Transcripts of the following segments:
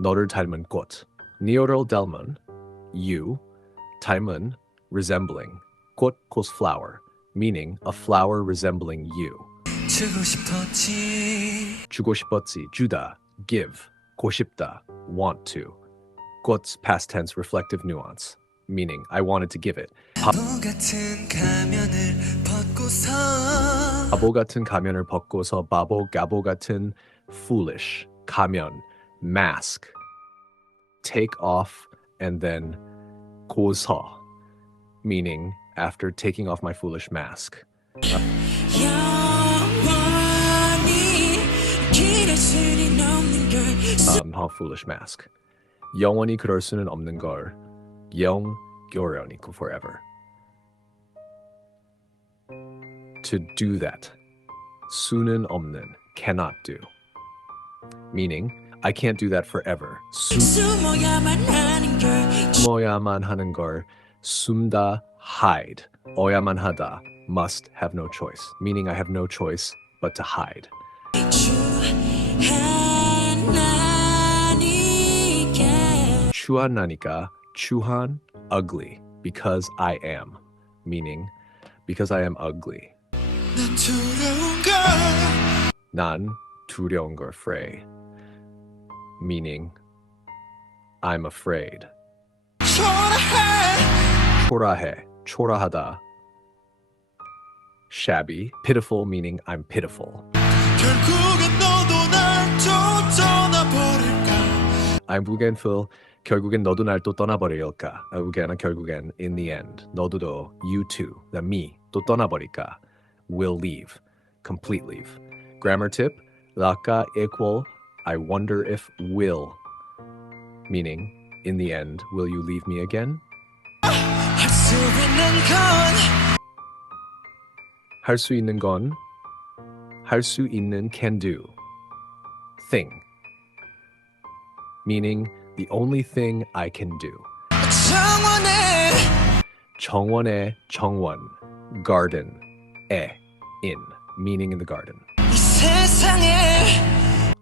너를 닮은 꽃. 너를 닮은 you, 닮은 resembling. 꽃 equals flower, meaning a flower resembling you. 주고 싶었지, 주다, give. 고 싶다, want to. 꽃's past tense reflective nuance, meaning I wanted to give it. 바보 같은 가면을 벗고서 바보 같은 foolish, 가면, mask. Take off and then 고서, meaning after taking off my foolish mask. How foolish mask. 영원히 그럴 수는 없는 걸. 영결연 equal forever. To do that. 수는 없는, cannot do. Meaning, I can't do that forever. 숨어야만 하는 걸. 숨다, hide. 어야만 하다, must, have no choice. Meaning I have no choice but to hide. 추한나니까, 추한, ugly, because I am. Meaning, because I am ugly. 난 두려운 걸, afraid. Meaning, I'm afraid. 초라해, 초라하다. Shabby, pitiful, meaning I'm pitiful. I'm 무겐풀, 결국엔 너도 날 또 떠나버릴까. 결국엔 in the end, 너도 you too, that me, 또 떠나버릴까. Will leave, complete leave. Grammar tip, 라까 equal, I wonder if will, meaning, in the end, will you leave me again? 할 수 있는 건, 할 수 있는 can do, thing, meaning the only thing I can do. 정원의 정원, garden, in, meaning in the garden.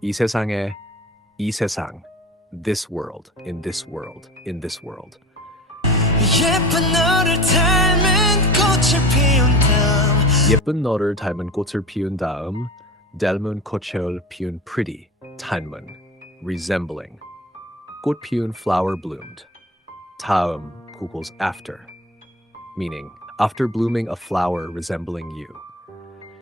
이 세상에, 이 세상, this world, in this world, in this world. 예쁜 너를 닮은 꽃을 피운 다음, 닮은 꽃을 피운 pretty, 닮은, resembling. 꽃 피운 flower bloomed. 다음 equals after, meaning after blooming a flower resembling you.